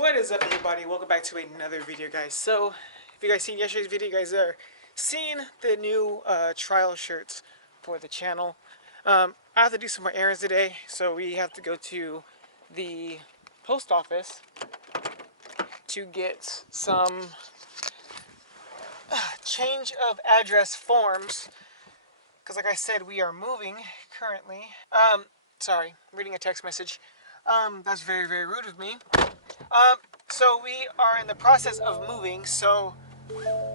What is up, everybody? Welcome back to another video, guys. So if you guys seen yesterday's video, you guys are seeing the new trial shirts for the channel. I have to do some more errands today, so we have to go to the post office to get some change of address forms, because like I said, we are moving currently. Sorry, I'm reading a text message. That's very, very rude of me. So we are in the process of moving, so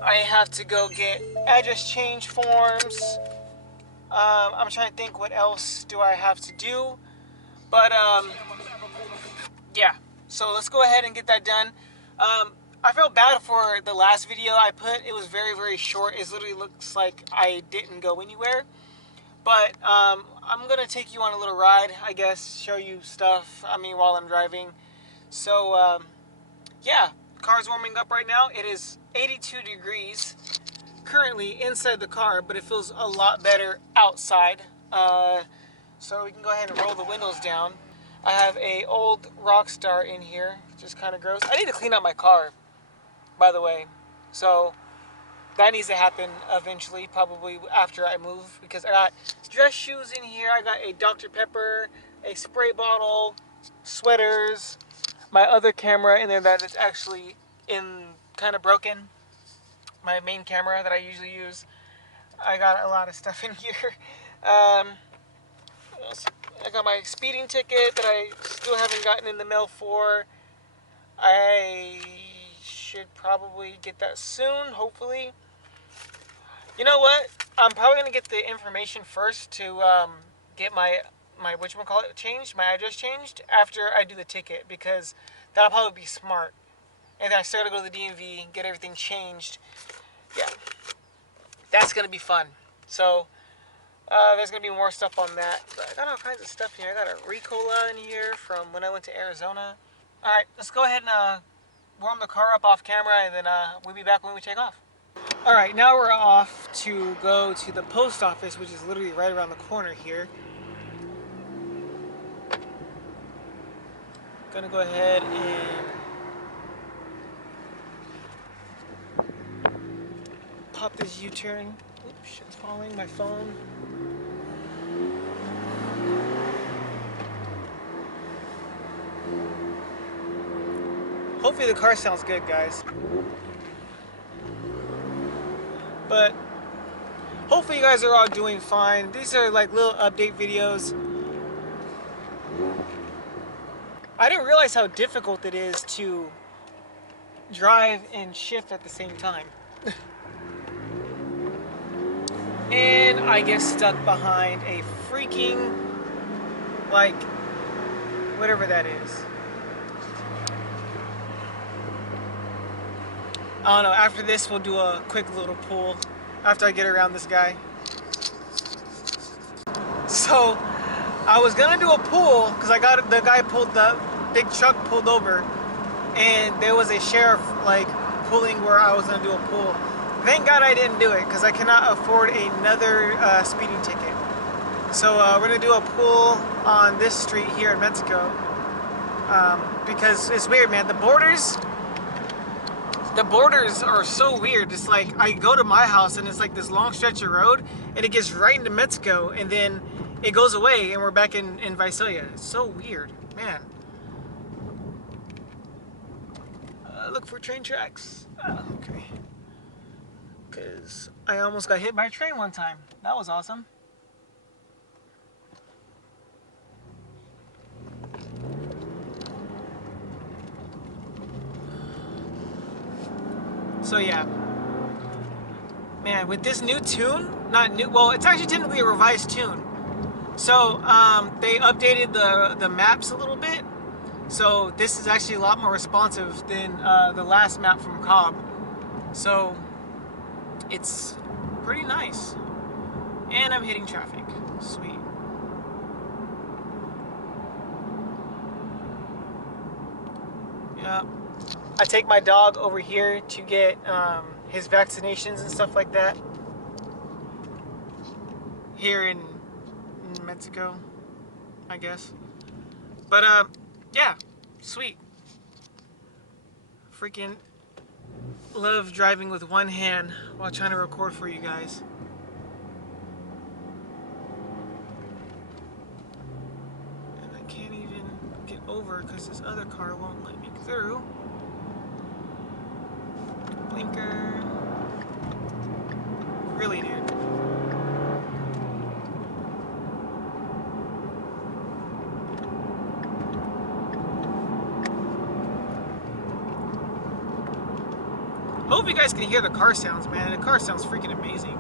I have to go get address change forms. I'm trying to think what else do I have to do, but yeah, so let's go ahead and get that done. I felt bad for the last video I put. It was very, very short. It literally looks like I didn't go anywhere, but I'm gonna take you on a little ride, I guess, show you stuff, while I'm driving. So yeah, car's warming up right now. It is 82 degrees currently inside the car, but it feels a lot better outside. So we can go ahead and roll the windows down. I have a old Rockstar in here, which is kind of gross. I need to clean out my car, by the way. So that needs to happen eventually, probably after I move, because I got dress shoes in here. I got a Dr. Pepper, a spray bottle, sweaters, my other camera in there that is actually kind of broken, my main camera that I usually use. I got a lot of stuff in here. I got my speeding ticket that I still haven't gotten in the mail for. I should probably get that soon, hopefully. You know what? I'm probably going to get the information first to get my whatchamacallit changed, my address changed, after I do the ticket, because that'll probably be smart. And then I still gotta go to the DMV, get everything changed. Yeah, that's gonna be fun. So there's gonna be more stuff on that. But I got all kinds of stuff in here. I got a Ricola in here from when I went to Arizona. All right, let's go ahead and warm the car up off camera, and then we'll be back when we take off. All right, now we're off to go to the post office, which is literally right around the corner here. Gonna go ahead and pop this U-turn. Oops, shit's falling, my phone. Hopefully the car sounds good, guys. But hopefully you guys are all doing fine. These are like little update videos. I didn't realize how difficult it is to drive and shift at the same time. And I get stuck behind a freaking, like, whatever that is. I don't know, after this we'll do a quick little pull after I get around this guy. So I was gonna do a pull because I got the guy pulled, the big truck pulled over, and there was a sheriff like pulling where I was gonna do a pull. Thank God I didn't do it because I cannot afford another speeding ticket. So we're gonna do a pull on this street here in Mexico because it's weird, man. The borders are so weird. It's like I go to my house and it's like this long stretch of road, and it gets right into Mexico, and then it goes away and we're back in Visalia. It's so weird, man. Look for train tracks. Okay. Because I almost got hit by a train one time. That was awesome. So yeah. Man, with this new tune, not new, well, it's actually technically a revised tune. So they updated the maps a little bit. So this is actually a lot more responsive than the last map from Cobb. So it's pretty nice. And I'm hitting traffic. Sweet. Yeah. I take my dog over here to get his vaccinations and stuff like that. Here in Mexico, I guess. But yeah, sweet. Freaking love driving with one hand while trying to record for you guys. And I can't even get over because this other car won't let me through. Blinker. Really, dude. Hope you guys can hear the car sounds, man. The car sounds freaking amazing.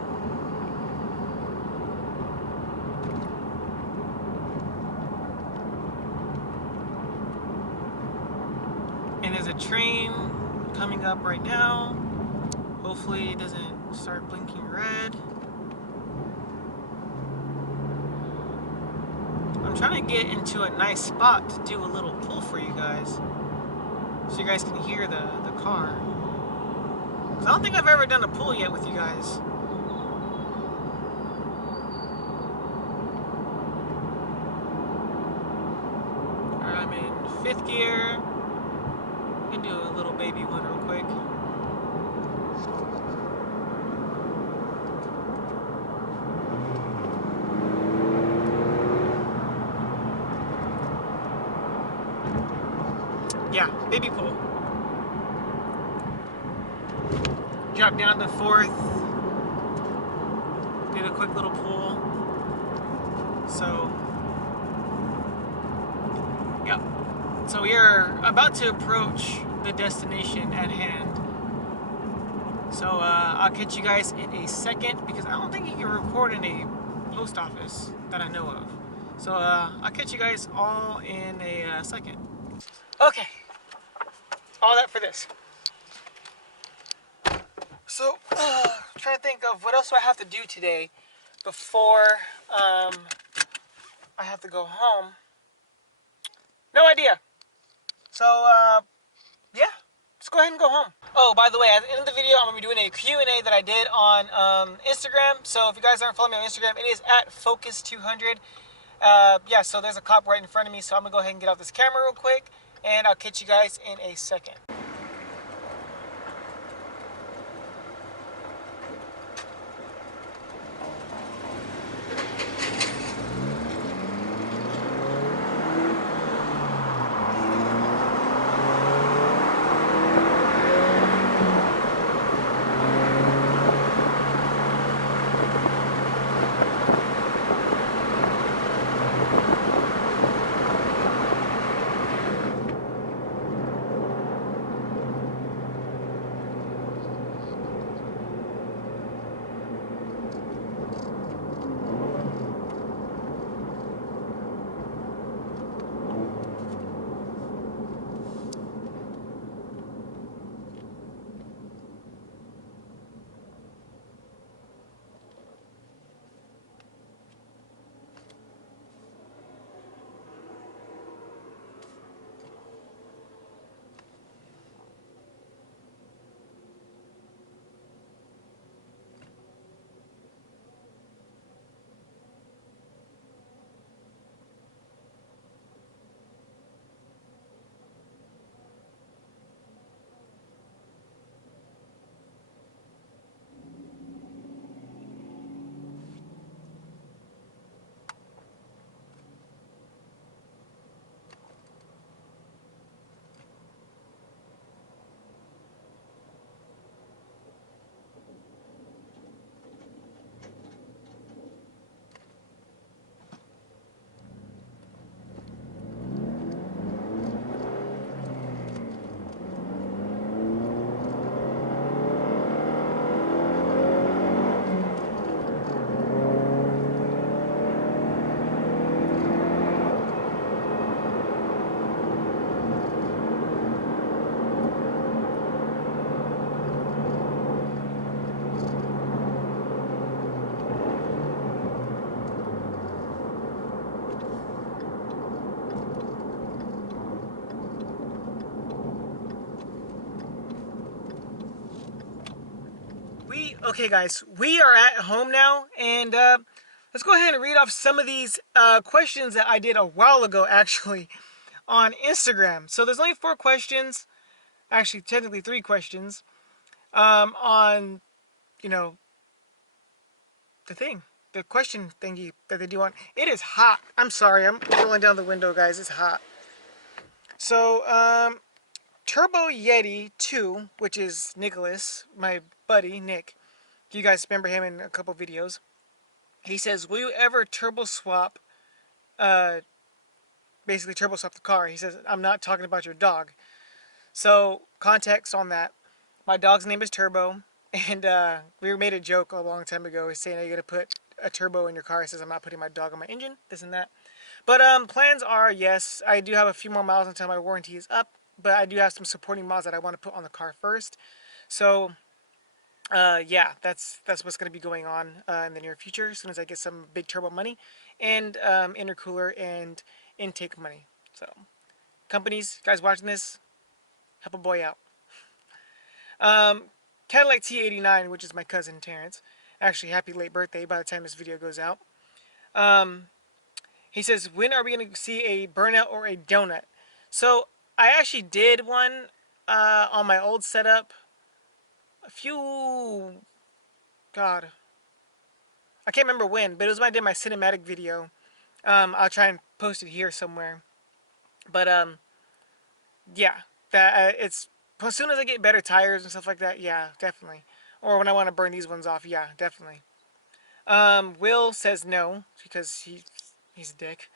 And there's a train coming up right now. Hopefully it doesn't start blinking red. I'm trying to get into a nice spot to do a little pull for you guys, so you guys can hear the car. I don't think I've ever done a pull yet with you guys. Alright, I'm in 5th gear. I can do a little baby one real quick. Yeah, baby pull. Drop down to 4th. Did a quick little pull. So, yeah. So we are about to approach the destination at hand. So I'll catch you guys in a second because I don't think you can record in a post office that I know of. So I'll catch you guys all in a second. Okay. All that for this. So, trying to think of what else do I have to do today before I have to go home. No idea. So, yeah, let's go ahead and go home. Oh, by the way, at the end of the video, I'm going to be doing a Q&A that I did on Instagram. So if you guys aren't following me on Instagram, it is at Focus200. Yeah, so there's a cop right in front of me, so I'm going to go ahead and get off this camera real quick, and I'll catch you guys in a second. Okay guys, we are at home now, and let's go ahead and read off some of these questions that I did a while ago actually on Instagram. So there's only 4 questions. actually technically 3 questions, on, you know, the question thingy that they do on. It is hot. I'm sorry, I'm rolling down the window, guys. It's hot. So, Turbo Yeti 2, which is Nicholas, my buddy, Nick. You guys remember him in a couple videos. He says, will you ever turbo swap, uh, basically turbo swap the car? He says, I'm not talking about your dog. So, context on that. My dog's name is Turbo, and we made a joke a long time ago. He's saying, are you going to put a turbo in your car? He says, I'm not putting my dog on my engine, this and that. But plans are, yes, I do have a few more miles until my warranty is up, but I do have some supporting mods that I want to put on the car first. So, yeah, that's what's going to be going on in the near future, as soon as I get some big turbo money, and intercooler and intake money. So, companies, guys watching this, help a boy out. Cadillac T89, which is my cousin Terrence. Actually, happy late birthday by the time this video goes out. He says, when are we going to see a burnout or a donut? So, I actually did one on my old setup a few... God. I can't remember when, but it was when I did my cinematic video. I'll try and post it here somewhere. But, yeah. It's... As soon as I get better tires and stuff like that, yeah, definitely. Or when I want to burn these ones off, yeah, definitely. Will says no, because he's a dick.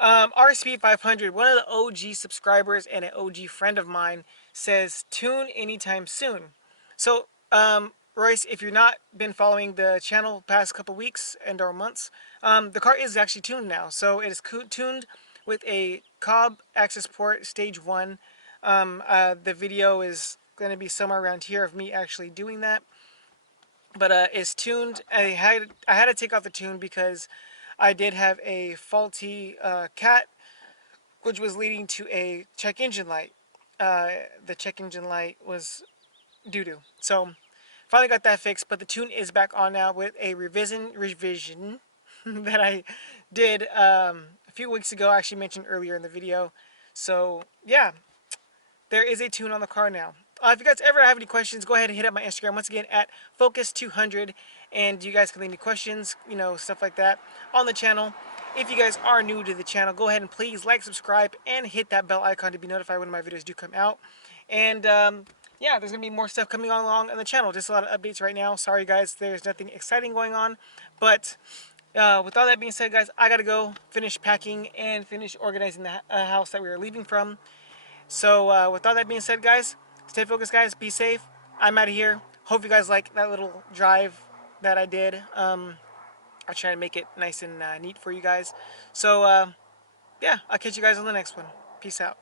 RSP 500, one of the OG subscribers and an OG friend of mine, says tune anytime soon. So, Royce, if you've not been following the channel past couple weeks and or months, the car is actually tuned now. So it is tuned with a Cobb access port stage 1. The video is going to be somewhere around here of me actually doing that. But it's tuned. I had to take off the tune because I did have a faulty cat, which was leading to a check engine light. The check engine light was doo-doo. So finally got that fixed, but the tune is back on now with a revision that I did a few weeks ago. I actually mentioned earlier in the video. So yeah, there is a tune on the car now. If you guys ever have any questions, go ahead and hit up my Instagram once again at Focus200, and you guys can leave any questions, you know, stuff like that on the channel. If you guys are new to the channel, go ahead and please like, subscribe, and hit that bell icon to be notified when my videos do come out. And yeah, there's gonna be more stuff coming along on the channel. Just a lot of updates right now. Sorry guys, there's nothing exciting going on, but with all that being said, guys, I gotta go finish packing and finish organizing the house that we are leaving from. So with all that being said, guys, stay focused, guys. Be safe. I'm out of here. Hope you guys like that little drive that I did. I'll try to make it nice and neat for you guys. So yeah, I'll catch you guys on the next one. Peace out.